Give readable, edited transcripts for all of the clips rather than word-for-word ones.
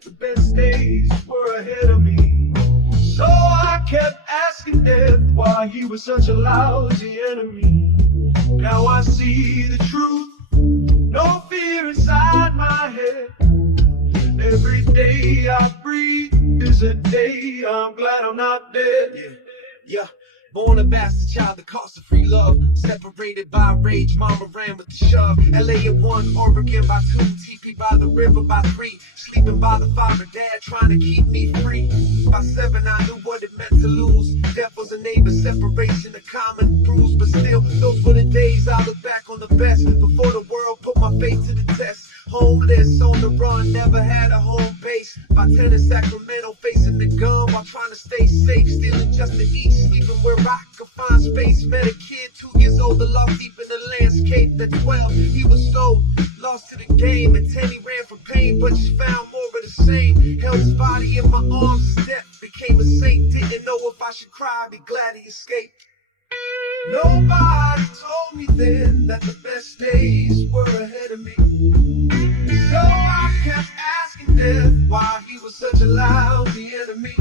that the best days were ahead of me. So I kept asking death why he was such a lousy enemy. Now I see the truth, no fear inside my head. Every day I breathe is a day I'm glad I'm not dead. Yeah. Born a bastard child, the cost of free love. Separated by rage, mama ran with the shove. LA at 1, Oregon by 2, Teepee by the river by 3, sleeping by the fire, dad trying to keep me free. By 7 I knew what it meant to lose. Death was a neighbor, separation a common bruise. But still, those were the days I look back on the best. Before the world put my faith to the test. Homeless, on the run, never had a home base. By 10 in Sacramento, facing the gun while trying to stay safe. Stealing just to eat, sleeping where I could find space. Met a kid 2 years older, lost deep in the landscape. At 12, he was so lost to the game. At 10, he ran from pain, but just found more of the same. Held his body in my arms, step became a saint. Didn't know if I should cry, be glad he escaped. Nobody told me then that the best days were ahead of me. So I kept asking death why he was such a lousy enemy.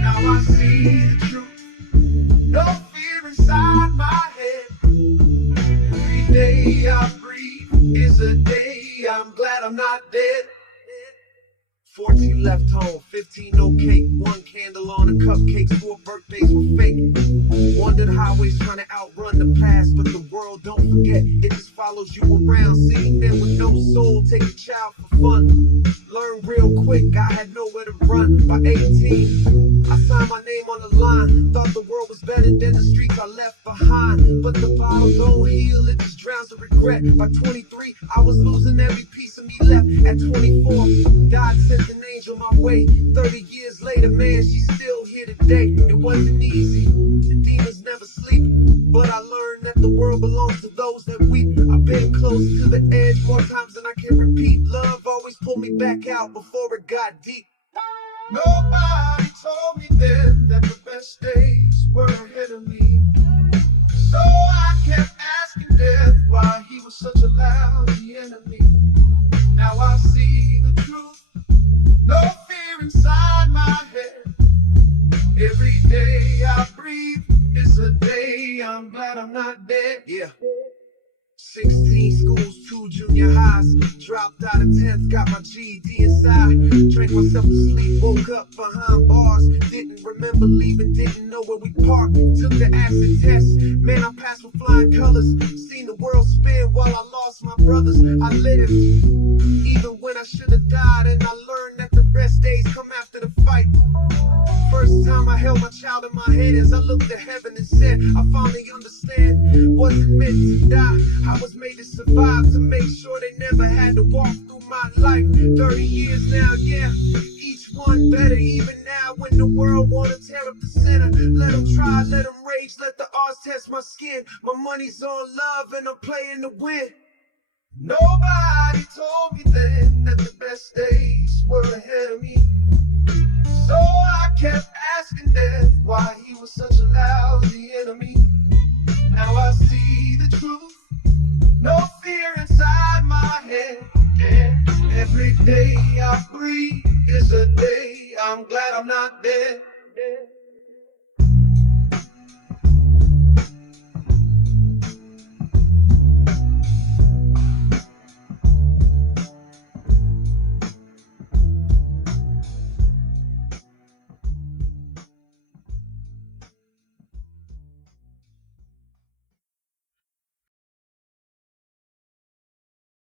Now I see the truth, no fear inside my head. Every day I breathe is a day I'm glad I'm not dead. 14 left home, 15 no cake, 1 candle on the cupcakes, 4 birthdays were fake. Wandered highways trying to outrun the past, but the world, don't forget, it just follows you around. Sitting there with no soul, take a child for fun. Learn real quick, I had nowhere to run. By 18, I signed my name on the line. Thought the world was better than the streets I left behind. But the bottle don't heal, it just drowns the regret. By 23, I was losing every piece of me left. At 24, God sent an angel my way. 30 years later, man, she's still here today. It wasn't easy, the demons never sleep, but I learned that the world belongs to those that weep. I've been close to the edge more times than I can repeat. Love always pulled me back out before it got deep. Nobody told me then that the best days were ahead of me. So I kept asking death why he was such a lousy enemy. Now I see the truth, no fear inside my head. Every day I breathe is a day I'm glad I'm not dead. 16 schools, 2 junior highs. Dropped out of 10th, got my GED inside. Drank myself to sleep, woke up behind bars. Didn't remember leaving, didn't know where we parked. Took the acid test, man, I passed with flying colors. Seen the world spin while I lost my brothers. I lived, even when I should have died. And I learned that the best days come after the fight. First time I held my child in my hands, I looked to heaven and said, I finally understand, wasn't meant to die. I was made to survive, to make sure they never had to walk through my life. 30 years now, yeah, each one better. Even now when the world wanna tear up the center, let them try, let them rage, let the odds test my skin. My money's on love and I'm playing to win. Nobody told me then that the best days were ahead of me. So I kept asking death why he was such a lousy enemy. Now I see the truth, no fear inside my head. Every day I breathe is a day I'm glad I'm not dead.